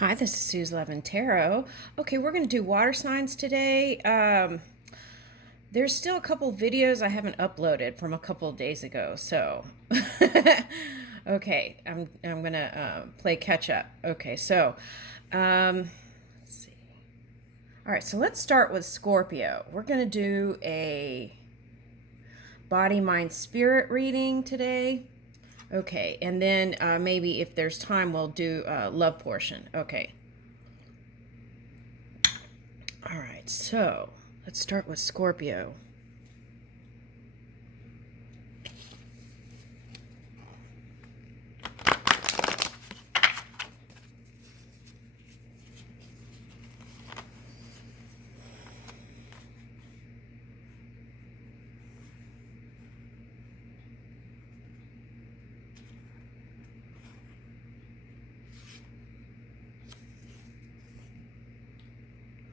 Hi, this is Suze Levin Tarot. Okay, we're going to do water signs today. There's still a couple videos I haven't uploaded from a couple of days ago, so okay, I'm gonna play catch up. Okay, so let's see. All right, so let's start with Scorpio. We're gonna do a body, mind, spirit reading today. Okay, and then maybe if there's time, we'll do love portion. Okay. All right, so let's start with Scorpio.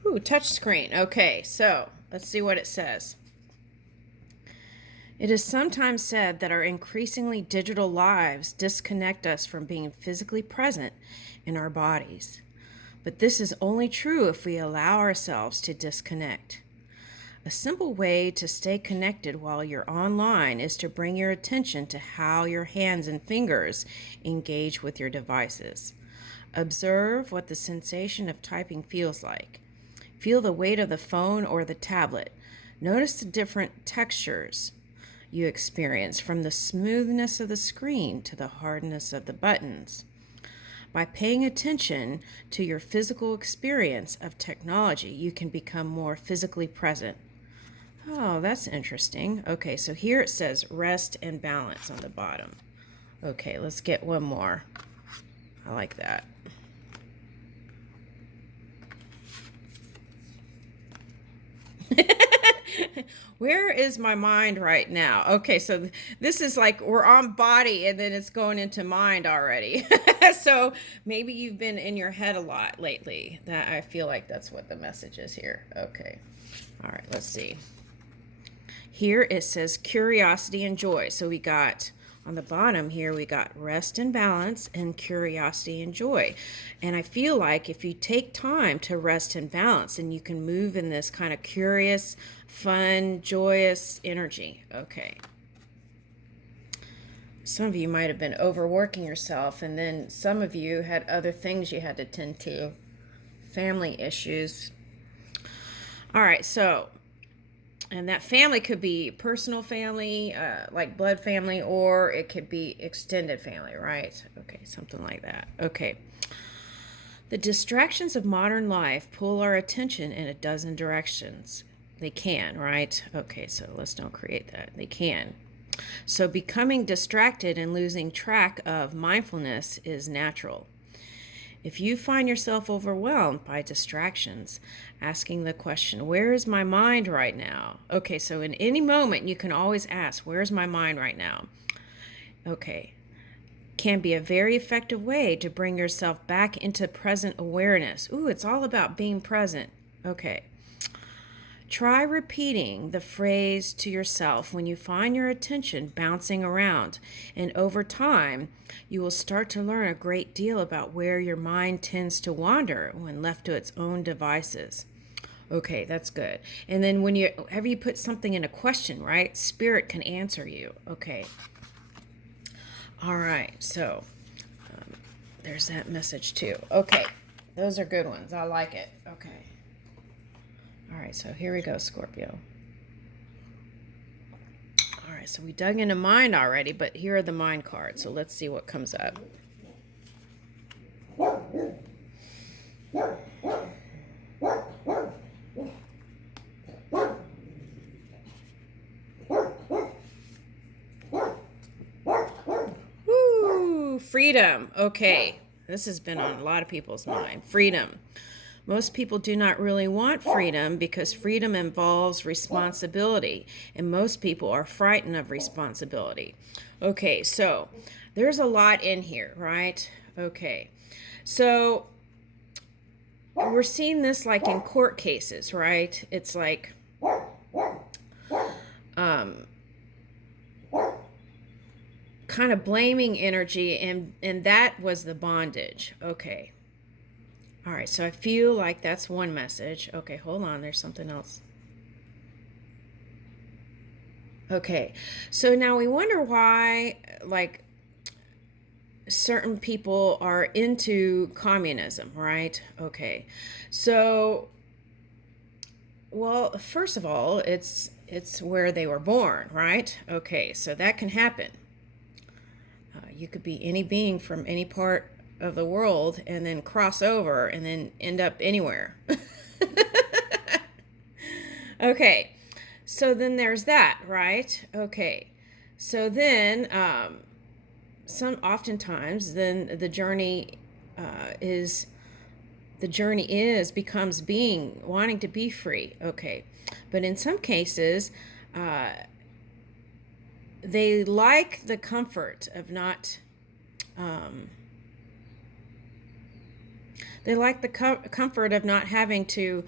Ooh, touch screen. Okay, so let's see what it says. It is sometimes said that our increasingly digital lives disconnect us from being physically present in our bodies. But this is only true if we allow ourselves to disconnect. A simple way to stay connected while you're online is to bring your attention to how your hands and fingers engage with your devices. Observe what the sensation of typing feels like. Feel the weight of the phone or the tablet. Notice the different textures you experience, from the smoothness of the screen to the hardness of the buttons. By paying attention to your physical experience of technology, you can become more physically present. Oh, that's interesting. Okay, so here it says rest and balance on the bottom. Okay, let's get one more. I like that. Where is my mind right now? Okay, so this is like we're on body and then it's going into mind already. So maybe you've been in your head a lot lately. That I feel like that's what the message is here. Okay. All right, let's see. Here it says curiosity and joy. So we got on the bottom here, we got rest and balance and curiosity and joy. And I feel like if you take time to rest and balance, and you can move in this kind of curious, fun, joyous energy. Okay. Some of you might have been overworking yourself, and then some of you had other things you had to tend to, family issues. All right, so and that family could be personal family, like blood family, or it could be extended family, right? Okay, something like that. Okay. The distractions of modern life pull our attention in a dozen directions. They can, right? Okay, so let's don't create that. They can. So becoming distracted and losing track of mindfulness is natural. If you find yourself overwhelmed by distractions, asking the question, where is my mind right now? Okay, so in any moment, you can always ask, where's my mind right now? Okay, can be a very effective way to bring yourself back into present awareness. Ooh, it's all about being present. Okay. Try repeating the phrase to yourself when you find your attention bouncing around, and over time, you will start to learn a great deal about where your mind tends to wander when left to its own devices. Okay, that's good. And then whenever you put something in a question, right, Spirit can answer you. Okay. All right, so there's that message too. Okay, those are good ones. I like it. Okay. All right, so here we go, Scorpio. All right, so we dug into mind already, but here are the mind cards. So let's see what comes up. Woo, freedom. Okay, this has been on a lot of people's mind. Freedom. Most people do not really want freedom because freedom involves responsibility, and most people are frightened of responsibility. Okay, so there's a lot in here, right? Okay, so we're seeing this like in court cases, right? It's like, kind of blaming energy, and that was the bondage. Okay. All right, so I feel like that's one message. Okay, hold on, there's something else. Okay, so now we wonder why, like, certain people are into communism, right? Okay, so, well, first of all, it's where they were born, right? Okay, so that can happen. You could be any being from any part of the world and then cross over and then end up anywhere. Okay, so then there's that, right? Okay, so then oftentimes then the journey becomes being wanting to be free. Okay, but in some cases they like the comfort of not they like the comfort of not having to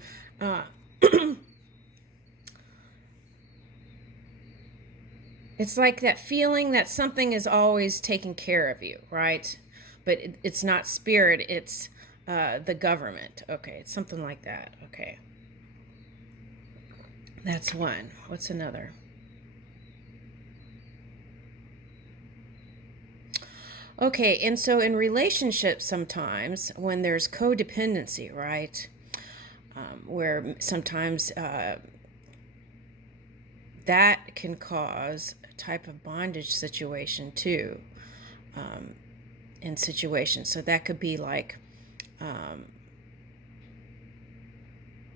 it's like that feeling that something is always taking care of you, right? But it's not spirit, it's the government. Okay, it's something like that. Okay, that's one. What's another? Okay, and so in relationships, sometimes when there's codependency, right, where sometimes that can cause a type of bondage situation too, in situations. So that could be like, well,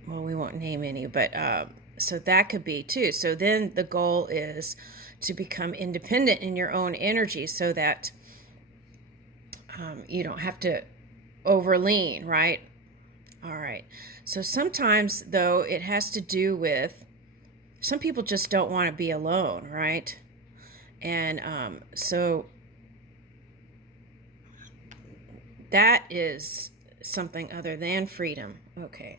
we won't name any, but so that could be too. So then the goal is to become independent in your own energy so that you don't have to overlean, right? All right. So sometimes, though, it has to do with some people just don't want to be alone, right? And so that is something other than freedom. Okay.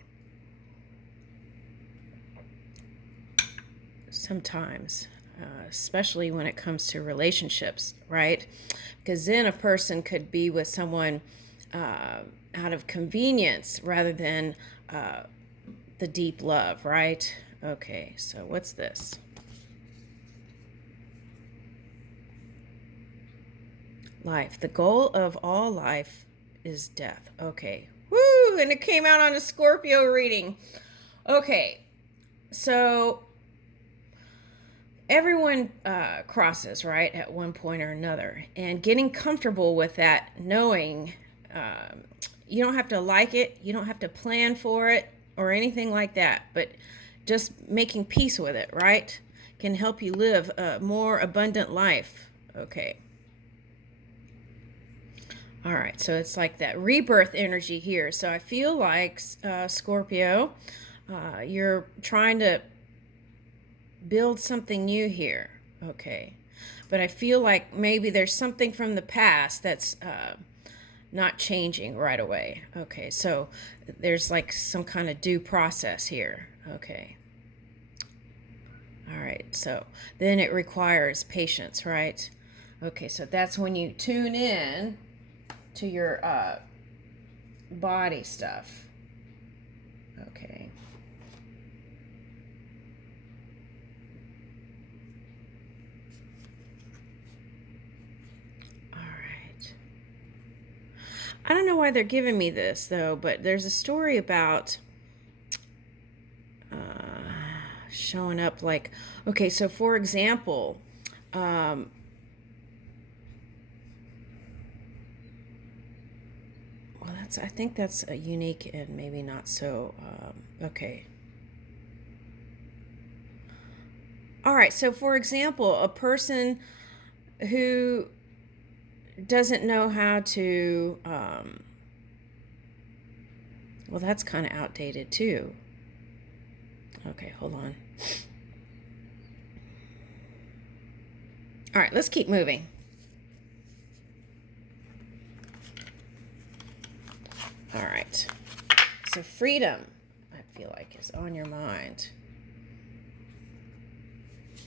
Sometimes, especially when it comes to relationships, right? Because then a person could be with someone out of convenience rather than the deep love, right? Okay, so what's this? Life. The goal of all life is death. Okay. Woo! And it came out on a Scorpio reading. Okay, so everyone crosses, right, at one point or another. And getting comfortable with that, knowing you don't have to like it, you don't have to plan for it or anything like that, but just making peace with it, right, can help you live a more abundant life. Okay. All right, so it's like that rebirth energy here. So I feel like, Scorpio, you're trying to build something new here. Okay. But I feel like maybe there's something from the past that's not changing right away. Okay, so there's like some kind of due process here. Okay. All right, so then it requires patience, right? Okay, so that's when you tune in to your body stuff. Okay. All right. I don't know why they're giving me this, though, but there's a story about showing up like, okay, so for example, well, I think that's a unique and maybe not so, okay. All right, so for example, a person who doesn't know how to, well, that's kind of outdated too. Okay, hold on. All right, let's keep moving. All right, so freedom, I feel like, is on your mind.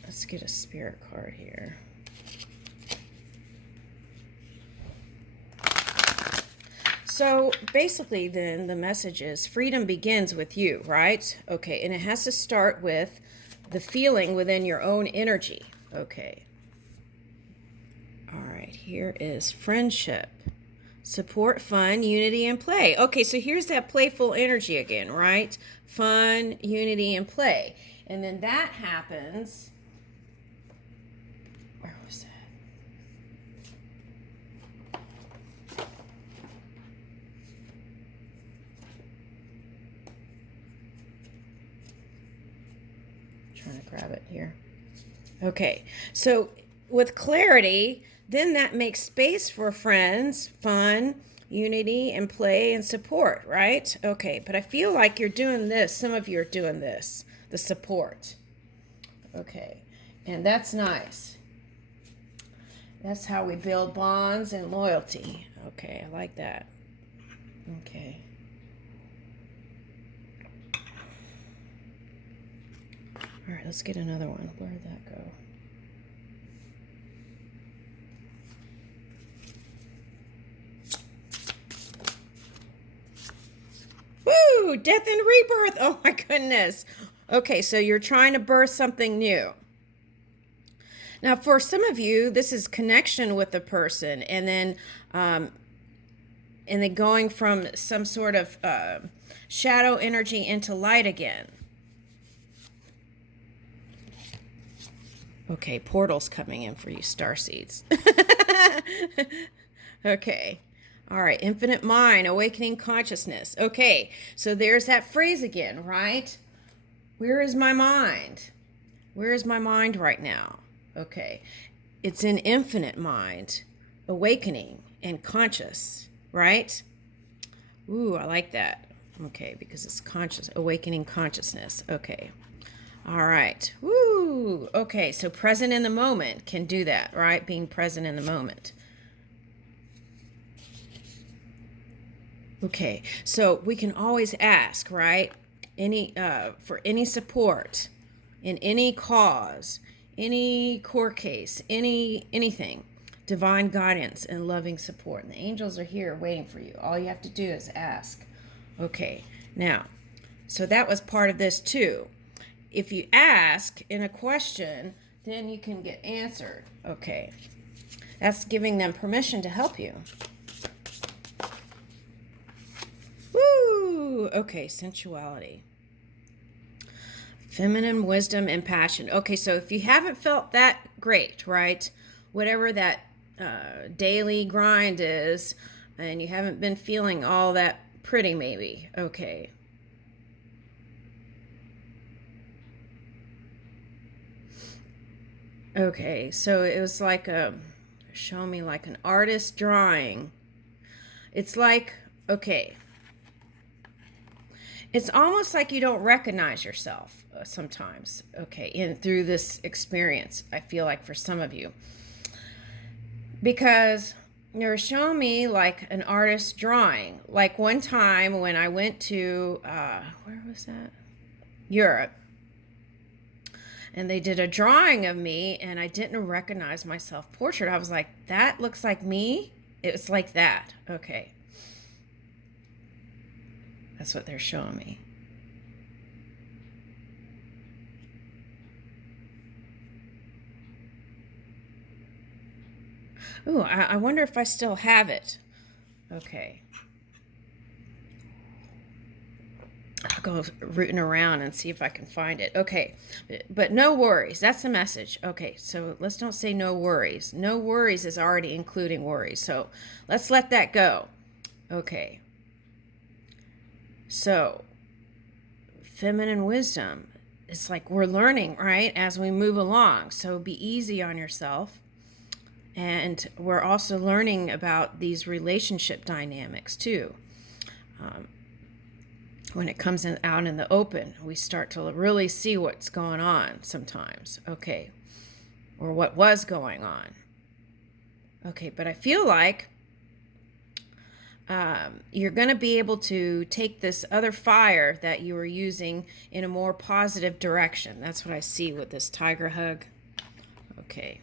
Let's get a spirit card here. So basically then the message is freedom begins with you, right? Okay, and it has to start with the feeling within your own energy. Okay. All right, here is friendship, support, fun, unity, and play. Okay, so here's that playful energy again, right? Fun, unity, and play. And then that happens, where was that? Trying to grab it here. Okay, so with clarity, then that makes space for friends, fun, unity, and play and support, right? Okay, but I feel like you're doing this. Some of you are doing this, the support. Okay, and that's nice. That's how we build bonds and loyalty. Okay, I like that. Okay. All right, let's get another one. Where did that go? Woo! Death and rebirth. Oh my goodness. Okay, so you're trying to birth something new. Now, for some of you, this is connection with the person, and then going from some sort of shadow energy into light again. Okay, portals coming in for you, starseeds. Okay. All right, infinite mind, awakening consciousness. Okay, so there's that phrase again, right? Where is my mind? Where is my mind right now? Okay, it's in infinite mind, awakening, and conscious, right? Ooh, I like that. Okay, because it's conscious, awakening consciousness. Okay. All right. Woo. Okay, so present in the moment can do that, right? Being present in the moment. Okay, so we can always ask, right? For any support in any cause, any court case, anything, divine guidance and loving support. And the angels are here waiting for you. All you have to do is ask. Okay, now, so that was part of this too. If you ask in a question, then you can get answered. Okay, that's giving them permission to help you. Woo! Okay, sensuality. Feminine wisdom and passion. Okay, so if you haven't felt that great, right? Whatever that daily grind is, and you haven't been feeling all that pretty, maybe. Okay. Okay, so it was like show me like an artist drawing. It's like, okay. It's almost like you don't recognize yourself sometimes, okay, through this experience, I feel like for some of you. Because you're showing me like an artist drawing. Like one time when I went to, where was that? Europe. And they did a drawing of me and I didn't recognize my self-portrait. I was like, that looks like me? It was like that. Okay. That's what they're showing me. Ooh, I wonder if I still have it. Okay. I'll go rooting around and see if I can find it. Okay, but no worries. That's the message. Okay, so let's don't say no worries. No worries is already including worries. So let's let that go. Okay. So, feminine wisdom. It's like we're learning, right, as we move along. So be easy on yourself. And we're also learning about these relationship dynamics too. When it comes out in the open, we start to really see what's going on sometimes. Okay. Or what was going on. Okay, but I feel like you're going to be able to take this other fire that you were using in a more positive direction. That's what I see with this tiger hug. Okay.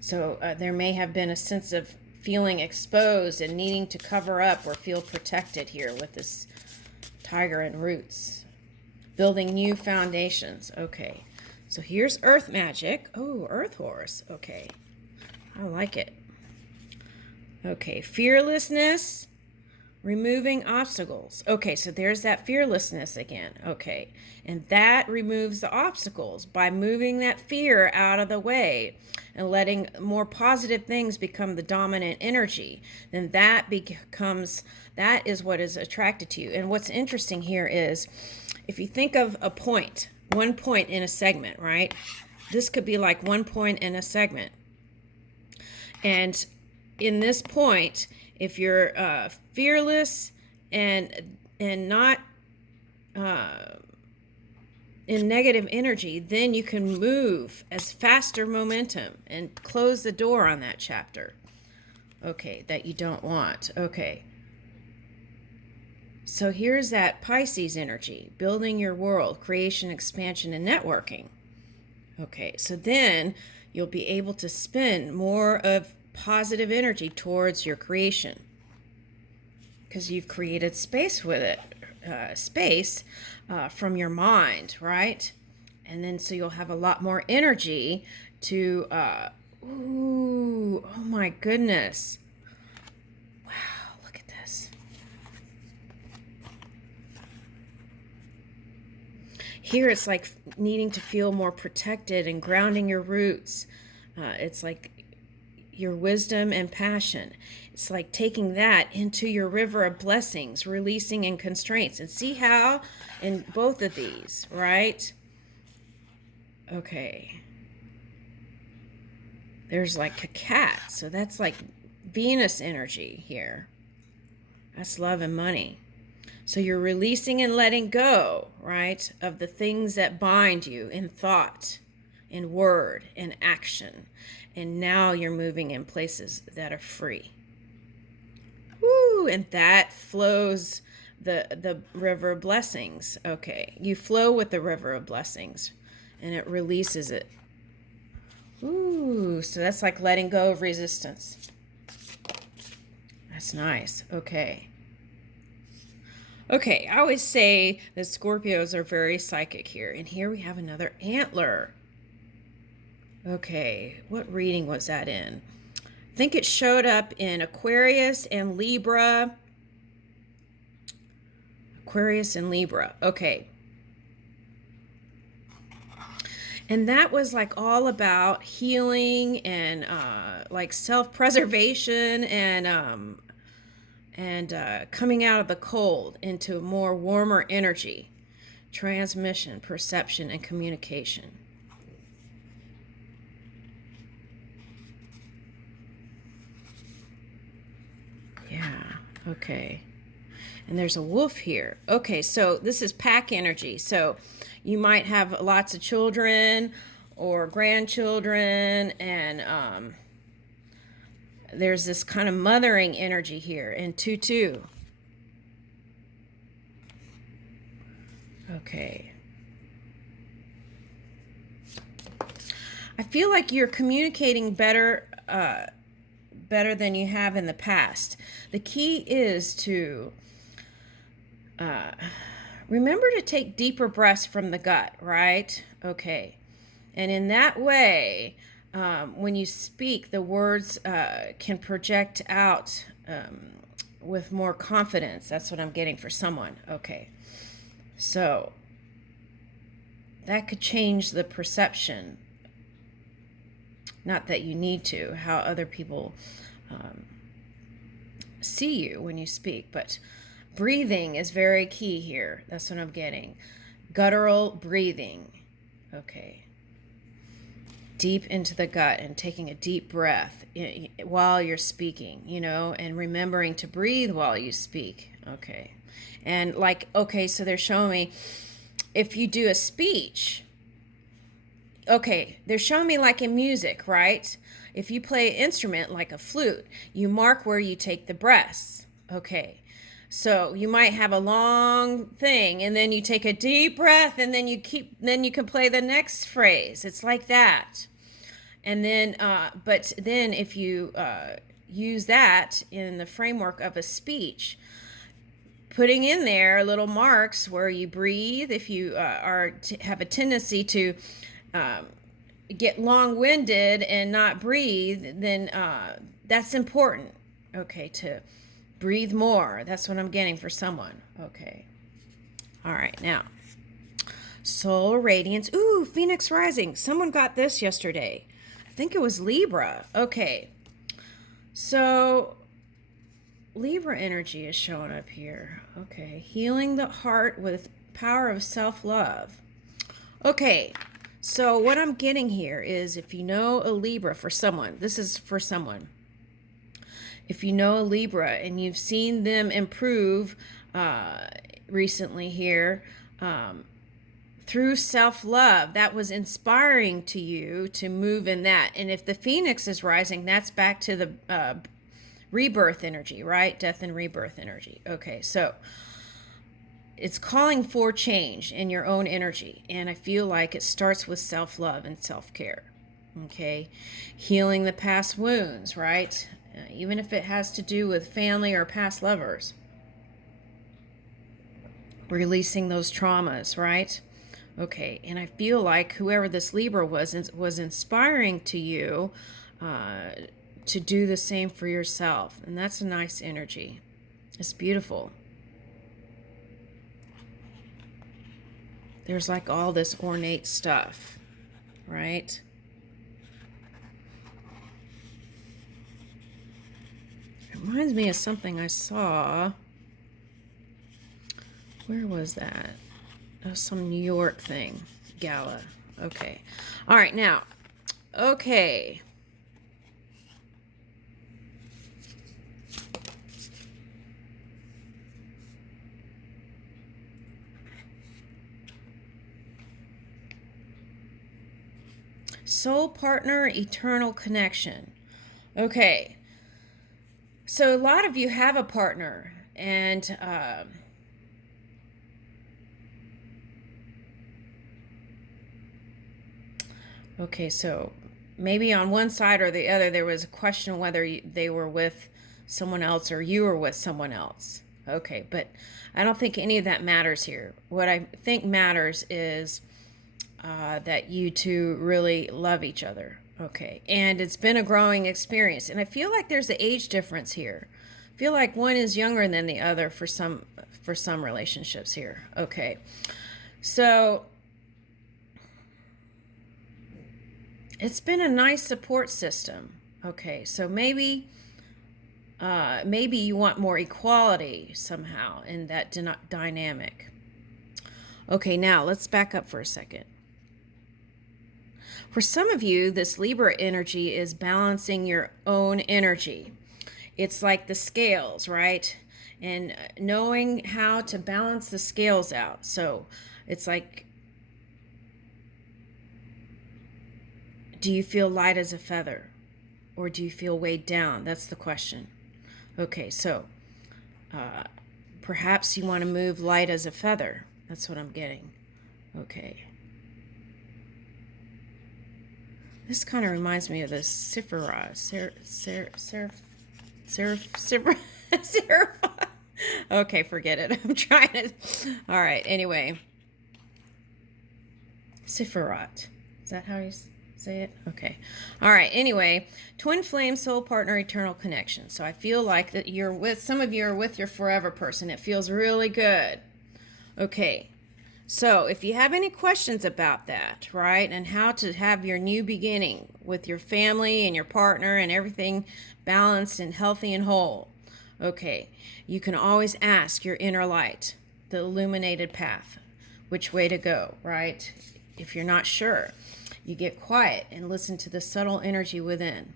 So there may have been a sense of feeling exposed and needing to cover up or feel protected here with this tiger and roots. Building new foundations. Okay. So here's earth magic. Oh, earth horse. Okay. I like it. Okay. Fearlessness. Removing obstacles. Okay, so there's that fearlessness again. Okay, and that removes the obstacles by moving that fear out of the way and letting more positive things become the dominant energy. Then that is what is attracted to you. And what's interesting here is if you think of a point, 1 point in a segment, right? This could be like 1 point in a segment. And in this point, if you're fearless and not in negative energy, then you can move as faster momentum and close the door on that chapter. Okay, that you don't want. Okay. So here's that Pisces energy, building your world, creation, expansion, and networking. Okay, so then you'll be able to spend more of positive energy towards your creation because you've created space with it, from your mind, right? And then so you'll have a lot more energy to, ooh, oh my goodness. Wow, look at this. Here it's like needing to feel more protected and grounding your roots. It's like your wisdom and passion. It's like taking that into your river of blessings, releasing and constraints. And see how in both of these, right? Okay. There's like a cat. So that's like Venus energy here. That's love and money. So you're releasing and letting go, right, of the things that bind you in thought, in word, in action. And now you're moving in places that are free. Woo! And that flows the river of blessings. Okay, you flow with the river of blessings, and it releases it. Ooh, so that's like letting go of resistance. That's nice. Okay. Okay, I always say that Scorpios are very psychic here. And here we have another antler. Okay, what reading was that in? I think it showed up in Aquarius and Libra. Aquarius and Libra. Okay. And that was like all about healing and like self-preservation and coming out of the cold into a more warmer energy, transmission, perception, and communication. Yeah, okay. And there's a wolf here. Okay, so this is pack energy. So you might have lots of children or grandchildren, and there's this kind of mothering energy here in 2-2. Okay. I feel like you're communicating better than you have in the past. The key is to remember to take deeper breaths from the gut, right? Okay. And in that way, when you speak, the words can project out with more confidence. That's what I'm getting for someone. Okay. So that could change the perception. Not that you need to, how other people see you when you speak, but breathing is very key here. That's what I'm getting. Guttural breathing. Okay. Deep into the gut and taking a deep breath while you're speaking, and remembering to breathe while you speak. Okay. And so they're showing me if you do a speech, okay, they're showing me like in music, right? If you play an instrument like a flute, you mark where you take the breaths. Okay. So you might have a long thing and then you take a deep breath and then you can play the next phrase. It's like that. And then, but then if you use that in the framework of a speech, putting in there little marks where you breathe. If you have a tendency to get long-winded and not breathe, then that's important. Okay, to breathe more. That's what I'm getting for someone. Okay. All right, now, solar radiance. Ooh, Phoenix rising. Someone got this yesterday. I think it was Libra. Okay. So Libra energy is showing up here. Okay. Healing the heart with power of self-love. Okay. So what I'm getting here is, if you know a Libra, for someone, this is for someone. If you know a Libra and you've seen them improve recently here, through self-love, that was inspiring to you to move in that. And if the Phoenix is rising, that's back to the rebirth energy, right? Death and rebirth energy. Okay, so it's calling for change in your own energy. And I feel like it starts with self-love and self-care. Okay, healing the past wounds, right? Even if it has to do with family or past lovers. Releasing those traumas, right? Okay, and I feel like whoever this Libra was inspiring to you to do the same for yourself. And that's a nice energy. It's beautiful. There's like all this ornate stuff, right? It reminds me of something I saw. Where was that? That was some New York thing. Gala. Okay. All right, now. Okay. Soul partner, eternal connection. Okay. So a lot of you have a partner, and okay, so maybe on one side or the other there was a question whether they were with someone else or you were with someone else. Okay, but I don't think any of that matters here. What I think matters is that you two really love each other. Okay, and it's been a growing experience. And I feel like there's an age difference here. I feel like one is younger than the other for some relationships here. Okay, so it's been a nice support system. Okay, so maybe you want more equality somehow in that dynamic. Okay, now let's back up for a second. For some of you, this Libra energy is balancing your own energy. It's like the scales, right? And knowing how to balance the scales out. So it's like, do you feel light as a feather? Or do you feel weighed down? That's the question. Okay, so perhaps you want to move light as a feather. That's what I'm getting. Okay. This kind of reminds me of the Sephiroth. Okay, forget it. I'm trying to. All right, anyway. Sephiroth. Is that how you say it? Okay. All right, anyway. Twin flame, soul partner, eternal connection. So I feel like that you're with, some of you are with your forever person. It feels really good. Okay. So if you have any questions about that, right, and how to have your new beginning with your family and your partner and everything balanced and healthy and whole, okay, you can always ask your inner light, the illuminated path, which way to go, right? If you're not sure, you get quiet and listen to the subtle energy within.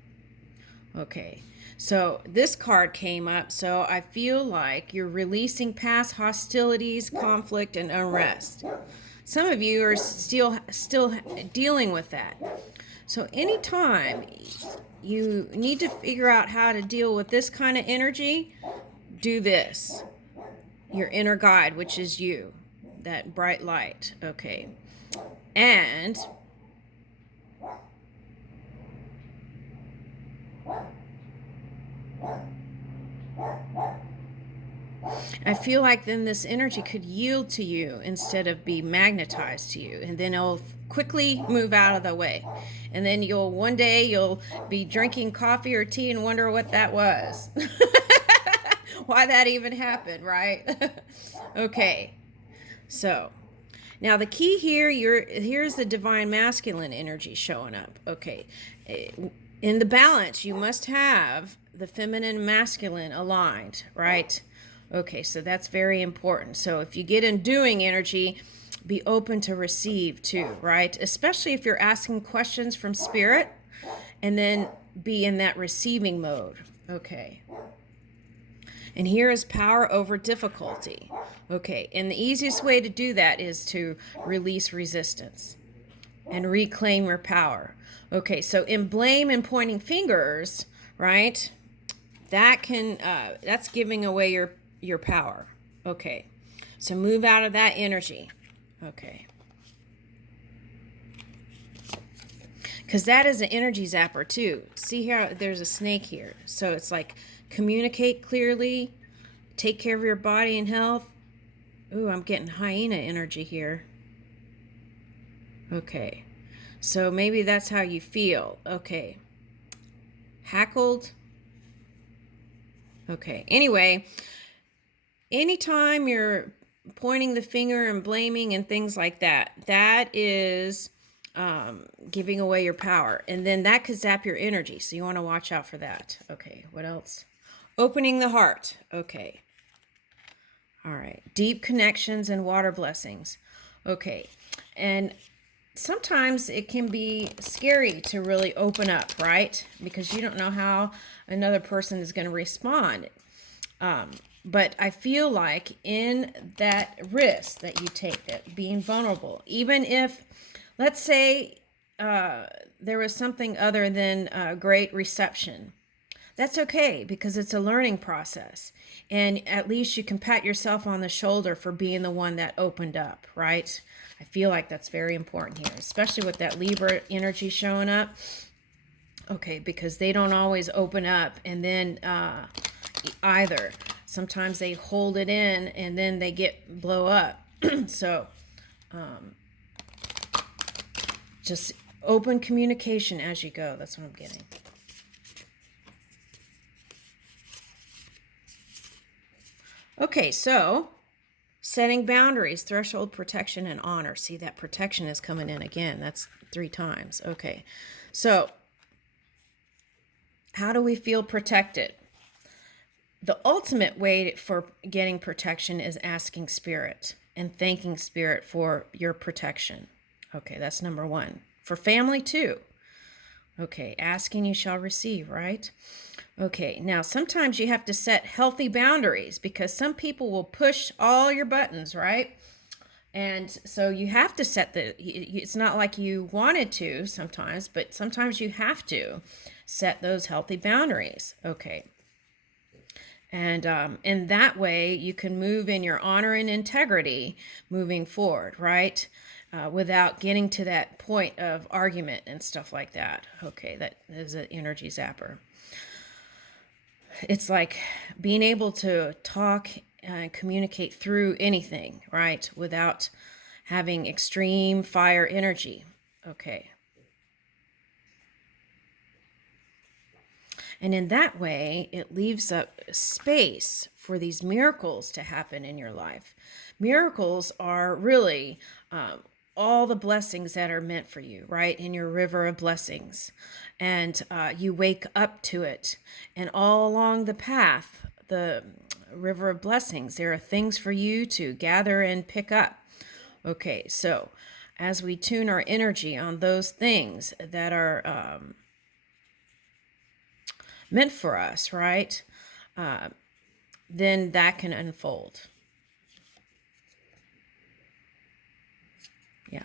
Okay. So this card came up, so I feel like you're releasing past hostilities, conflict, and unrest. Some of you are still dealing with that. So anytime you need to figure out how to deal with this kind of energy, do this. Your inner guide, which is you, that bright light. Okay. And I feel like then this energy could yield to you instead of be magnetized to you, and then it'll quickly move out of the way. And then one day you'll be drinking coffee or tea and wonder what that was. Why that even happened, right? Okay. So, now the key here, here's the divine masculine energy showing up. Okay. In the balance, you must have the feminine and masculine aligned, right? Okay, so that's very important. So if you get in doing energy, be open to receive too, right? Especially if you're asking questions from spirit, and then be in that receiving mode. Okay. And here is power over difficulty. Okay, and the easiest way to do that is to release resistance and reclaim your power. Okay, so in blame and pointing fingers, right? That's giving away your power. Okay, so move out of that energy. Okay, because that is an energy zapper too. See how there's a snake here, so it's like communicate clearly, take care of your body and health. Ooh, I'm getting hyena energy here. Okay, so maybe that's how you feel. Okay, hackled. Okay, anyway, anytime you're pointing the finger and blaming and things like that, that is giving away your power. And then that could zap your energy. So you want to watch out for that. Okay, what else? Opening the heart. Okay. All right. Deep connections and water blessings. Okay. And sometimes it can be scary to really open up, right? Because you don't know how another person is going to respond. But I feel like in that risk that you take, that being vulnerable, even if, let's say, there was something other than great reception, that's okay, because it's a learning process. And at least you can pat yourself on the shoulder for being the one that opened up, right? I feel like that's very important here, especially with that Libra energy showing up. Okay, because they don't always open up, and then either. Sometimes they hold it in and then they blow up. So just open communication as you go. That's what I'm getting. Okay, so setting boundaries, threshold, protection, and honor. See, that protection is coming in again. That's 3 times. Okay, so how do we feel protected? The ultimate way for getting protection is asking Spirit and thanking Spirit for your protection. Okay, that's number 1. For family too. Okay, ask and you shall receive, right? Okay, now sometimes you have to set healthy boundaries because some people will push all your buttons, right? And so you have to set it's not like you wanted to sometimes, but sometimes you have to set those healthy boundaries. Okay. And in that way, you can move in your honor and integrity moving forward, right? Without getting to that point of argument and stuff like that. Okay, that is an energy zapper. It's like being able to talk and communicate through anything, right? Without having extreme fire energy. Okay. And in that way, it leaves up space for these miracles to happen in your life. Miracles are really all the blessings that are meant for you, right? In your river of blessings. And you wake up to it. And all along the path, the river of blessings, there are things for you to gather and pick up. Okay, so as we tune our energy on those things that are meant for us, right? Then that can unfold. Yeah.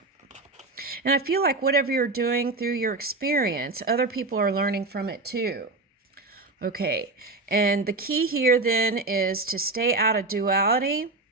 And I feel like whatever you're doing through your experience, other people are learning from it too. Okay. And the key here then is to stay out of duality